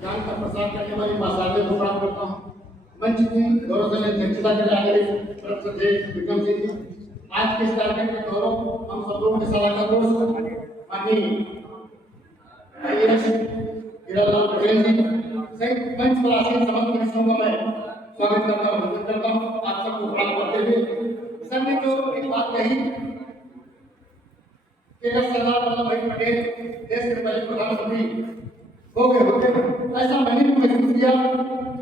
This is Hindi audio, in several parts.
ज्ञान का प्रसार करने वाली मासाले को प्रणाम करता हूँ। मंच की गौरवशाली अध्यक्षता के लिए श्रद्धेय विक्रम सिंह जी, आज के इस कार्यक्रम के गौरव हम सब लोगों के सलाहकार दोस्त माननीय IAS हीरालाल पटेल जी सहित मंच पर आसीन समस्त मित्रों का मैं स्वागत करता हूँ, वंदन करता हूँ। आप सबको प्रणाम करते हुए सर ने जो एक बात कही कि अगर सरदार वल्लभ भाई पटेल देश के पहले प्रधानमंत्री हो गए होते, ऐसा मैंने भी महसूस किया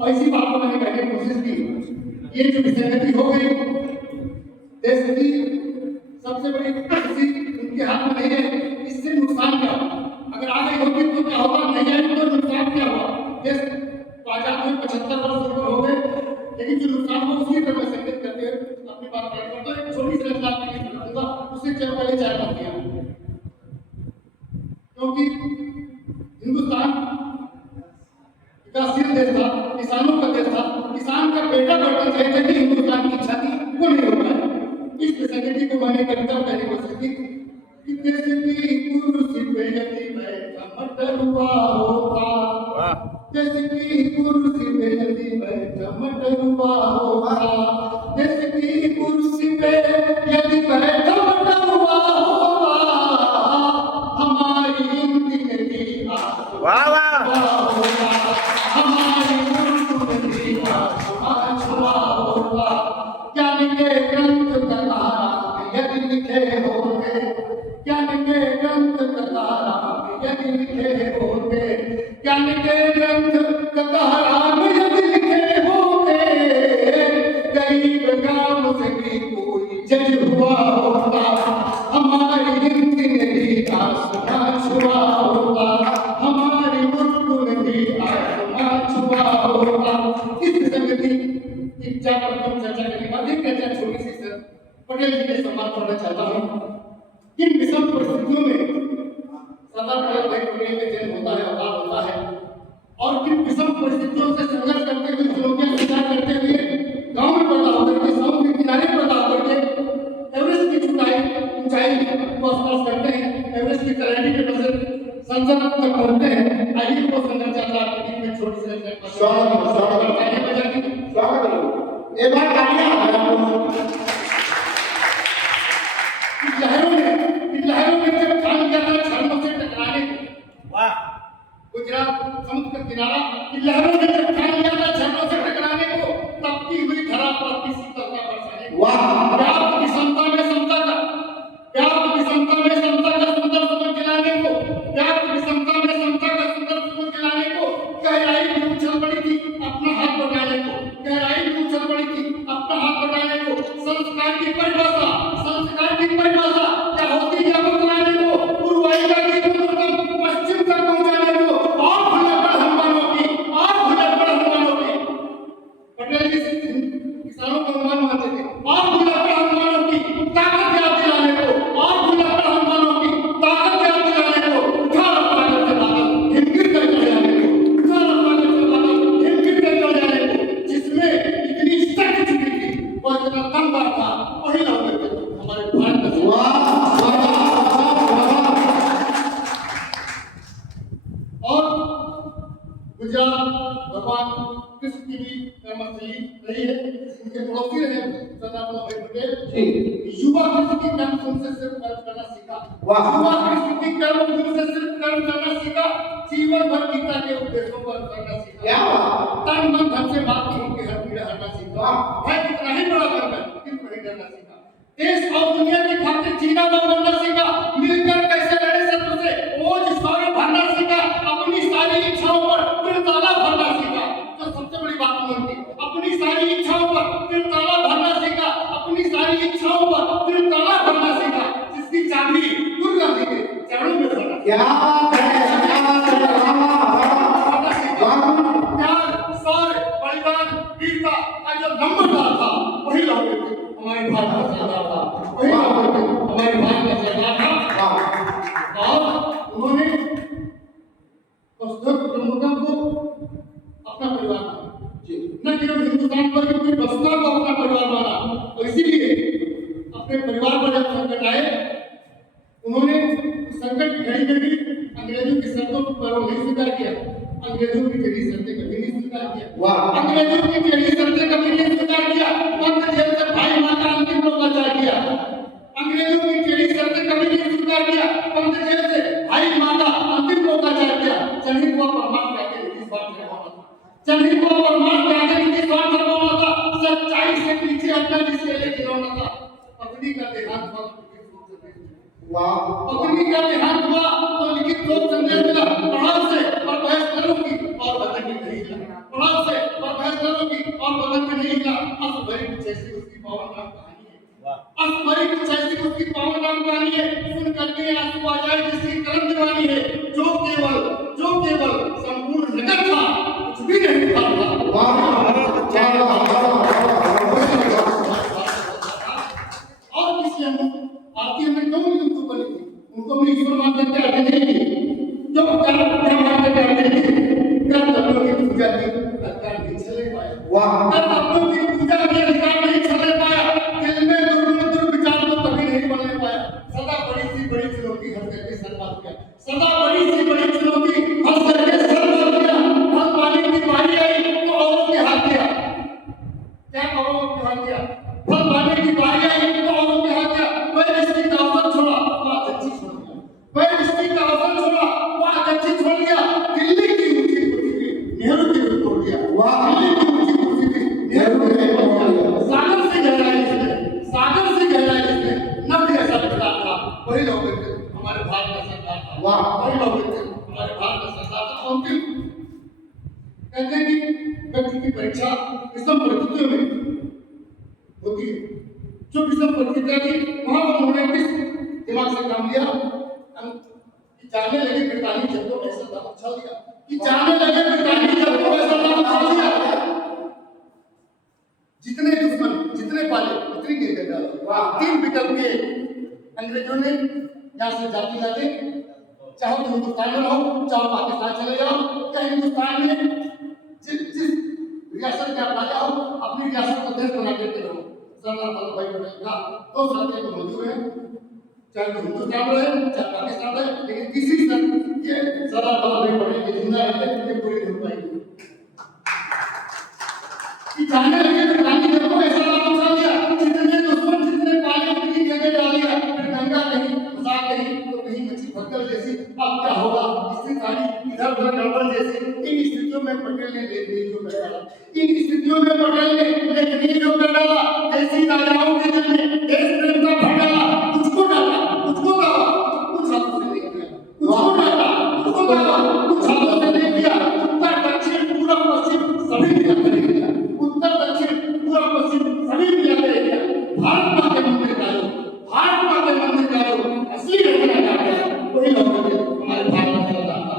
और इसी बात को मैंने कहने की कोशिश की। ये जो विसंगति हो गई देश की, सबसे बड़ी खुशी उनके हाथ में नहीं है। इससे नुकसान क्या हुआ? अगर आ गई होगी तो क्या होगा, नहीं आई तो नुकसान क्या हुआ? देश आजाद हुए 75 वर्ष ऊपर हो गए, लेकिन जो नुकसान हुआ उसकी तरफ मैं संकेत करते हुए अपनी बात पूरी करता हूँ। एक छोटी सी रचना आपके लिए सुनाऊंगा, उससे पहले 4 पंक्तियां, क्योंकि हिंदुस्तान विकासशील देश था, किसानों का देश था, किसान का बेटा बढ़ना चाहिए था कि हिंदुस्तान की इच्छा थी, वो नहीं हो पाया। इस विसंगति को मैंने कविता में कहने की कोशिश की कि देश की कुर्सी पे यदि बैठा मटरुआ होगा, देश की कुर्सी पे यदि बैठा मटरुआ होगा, देश की कुर्सी पे यदि बैठा मटरुआ होगा, हमारी जिंदगी वाह वाह ज्ञान के ग्रंथ कतारा में यदि लिखे होते, ज्ञान के ग्रंथ कतारा में यदि लिखे होते, ज्ञान के ग्रंथ कतारा में यदि लिखे होते, गरीब गांव से भी कोई जज हुआ होता, हमारी जिंदगी आसमां छुआ होता, हमारी मुल्क में भी आसमां छुआ होता। इस संगति इच्छा पर कम चर्चा करने के बाद एक चर्चा छोटी सी सर पटेल जी के सम्मान करना चाहता हूँ। किन विषम परिस्थितियों में सरदार वल्लभ भाई पटेल का जन्म होता है, अवतार होता है, और किन विषम परिस्थितियों से संघर्ष करते हुए, चुनौतियां स्वीकार करते हुए गांव में पैदा होकर के, समुद्र के किनारे पैदा होकर के एवरेस्ट की ऊंचाई को स्पर्श करते हैं, एवरेस्ट की तलहटी पे बसे संसद तक पहुंचते हैं। आइए वो संघर्ष यात्रा आपके बीच में छोटी सी एक बार तालियां लहरों में जब ठान किया था झरनों से टकराने को, वाह गुजरात समुद्र का किनारा की लहरों ने जब ठान लिया था झरनों से टकराने को, तपती हुई धरा पर की शीतलता बरसाने को, व्याप्त विषमता में समता का, व्याप्त विषमता में समता का सुंदर समझ दिलाने को, व्याप्त विषमता में समता का सुंदर समझ दिलाने को, गहराई में उछल पड़ी थी अपना हाथ बढ़ाने को, गहराई में उछल पड़ी थी अपना हाथ बढ़ाने को, संस्कार की परिभाषा, संस्कार की परिभाषा क्या होती है बतलाने को, पूर्वाई का गीत पश्चिम तक पहुंचाने को, और भुलक्कड़ हनुमानों की, और भुलक्कड़ हनुमानों की, पटेल जी किसानों को हनुमान मानते थे, और भुलक्कड़ हनुमानों की ताकत याद दिलाने को, और भुलक्कड़ हनुमानों की ताकत याद दिलाने को, उठा रखा करके बादल हिमगिर कर चले जाने को, उठा रखा करके बादल हिमगिर कर चले जाने को, जिसमें इतनी शक्ति छुपी थी वो इतना दमदार था, वही ना हमारे भारत का और गुजरात भगवान कृष्ण की भी रही है, उनके पड़ोसी रहे सरदार वल्लभ भाई पटेल। युवा कृष्ण की कर्म उनसे सिर्फ कर्म करना सीखा, युवा कृष्ण की कर्म उनसे सिर्फ कर्म करना सीखा, जीवन भर गीता के उपदेशों पर करना सीखा, तन मन धन से बात की उनके हर पीड़ा हटना सीखा, है कितना ही बड़ा करना लेकिन नहीं डरना सीखा, देश और दुनिया की खातिर जीना व मरना सीखा, मिलकर कैसे लड़े शत्रु से ओज शौर्य भरना सीखा, अपनी सारी इच्छाओं पर तिरताला भरना सीखा, जो सबसे बड़ी बात उन्होंने की, अपनी सारी इच्छाओं पर तिरताला भरना सीखा, अपनी सारी इच्छाओं पर तिरताला भरना सीखा, जिसकी चाबी दुर्गा जी के चरणों में भरना। क्या बलिदान वीरता का जो नंबरदार था वही लोग हमारे भारत का सरदार था, वही हमारे भारत का सरदार था। और उन्होंने प्रमुखों को अपना परिवार माना, न केवल हिंदुस्तान पर भी बसपा को अपना परिवार माना, तो इसीलिए अपने परिवार पर जब संकट आए उन्होंने संकट की घड़ी में भी अंग्रेजों की शर्तों पर नहीं स्वीकार किया, अंग्रेजों अंग्रेजों की टेढ़ी शर्तें कभी नहीं स्वीकार किया। अंग्रेजों की टेढ़ी शर्तें कभी नहीं स्वीकार किया। बंद जेल से भाई माँ का अंतिम लोकाचार किया। अंग्रेजों की टेढ़ी शर्तें कभी नहीं स्वीकार किया। बंद जेल से भाई माँ का अंतिम लोकाचार किया। जनहित व परमार्थ के आगे निस्वार्थ रहना था। जनहित व परमार्थ के आगे निस्वार्थ रहना था। सच्चाई से पीछे अपना जिसे लेके रहना था। पत्नी का देहांत हुआ पत्नी का देहांत हुआ तो लिखित शोक संदेश मिला। पढ़ाओ से और बहस करूंगी और बदन में नहीं हिला। पढ़ाओ से और बहस करूंगी और बदन में नहीं हिला। असभरी कुछ ऐसी उसकी पावन नाम कहानी है। असभरी कुछ ऐसी उसकी पावन नाम कहानी है। सुन करके आंसू आ जाए जिसकी करम दीवानी है। जो केवल संपूर्ण नगर था कुछ भी नहीं था। और किसी भारतीय में क्यों नहीं उनको बनी थी? उनको भी ईश्वर मानते थे आगे नहीं थी। जो क्या मानते थे आगे नहीं थी। कर तत्वों की पूजा की अधिकार नहीं चले पाया। कर तत्वों की पूजा की अधिकार नहीं चले पाया। दिल में दुर्विचार तो कभी नहीं बनने पाया। सदा बड़ी सी बड़ी चुनौती हर करके सर बात किया। सदा बड़ी सी बड़ी चुनौती हर करके सर बात किया। फल पाने की बारी आई तो औरों के हाथ दिया। क्या औरों के हाथ दिया? फल पाने की बारी आई तो औरों के हाथ दिया। वह रिश्ते का अवसर छोड़ा वह अच्छी छोड़ दिया। वह रिश्ते का अवसर छोड़ा वह अच्छी छोड़ दिया। दिल्ली की ऊंची कुर्सी पे नेहरू की रुख तोड़ दिया। दिल्ली की ऊंची कुर्सी पे नेहरू की रुख तोड़ दिया। सागर से गहराई जिसने नब्बे ऐसा पिता था वही लोग हमारे भारत का सरदार था। वही लोग हमारे भारत का सरदार था। अंतिम कहते हैं कि व्यक्ति की परीक्षा विषम परिस्थितियों में होती है। जो विषम परिस्थितियां थी वहां उन्होंने किस दिमाग से काम लिया कि जाने लगे ब्रिटानी जब तो ऐसा दाम उछाल दिया कि जाने लगे ब्रिटानी जब तो ऐसा दाम उछाल दिया। जितने दुश्मन जितने पाले उतनी गिर डाला। तीन विकल्प के अंग्रेजों ने यहाँ से जाती जाते चाहो तो हिंदुस्तान में रहो चाहो पाकिस्तान चले जाओ या हिंदुस्तान में जिस रियासत का राजा हो अपनी रियासत को देश बना देते रहो। सरदार वल्लभ भाई पटेल का दो शर्तें तो मौजूद है। चाहे तो हिंदुस्तान रहे चाहे पाकिस्तान रहे लेकिन किसी शर्त ये सरदार वल्लभ भाई पटेल के जिंदा रहते ये पूरी नहीं हो पाएगी। कि जाने लगे ब्रिटानी जब तो ऐसा दाम उछाल दिया। जितने दुश्मन जितने पाले उतनी जगह डाल दिया। फिर गंगा कहीं खुदा कहीं तो कहीं मच्छी भक्कल जैसी। अब क्या होगा इसकी कहानी इधर उधर गड़बड़ जैसी। इन स्थितियों में पटेल ने लेखनी जो कर डाला। इन स्थितियों में पटेल ने लेखनी जो कर डाला। देसी राजाओं के दिल में देश प्रेम का भर डाला। कुछ डाला कुछ हाथों से नहीं किया। कुछ डाला कुछ हाथों से नहीं किया। उत्तर दक्षिण पूर्व पश्चिम सभी मिला कर किया। उत्तर दक्षिण पूर्व पश्चिम सभी मिला कर किया। भारत माँ के मंदिर का असली रचना वही लोग हमारे भारत में चल रहा था।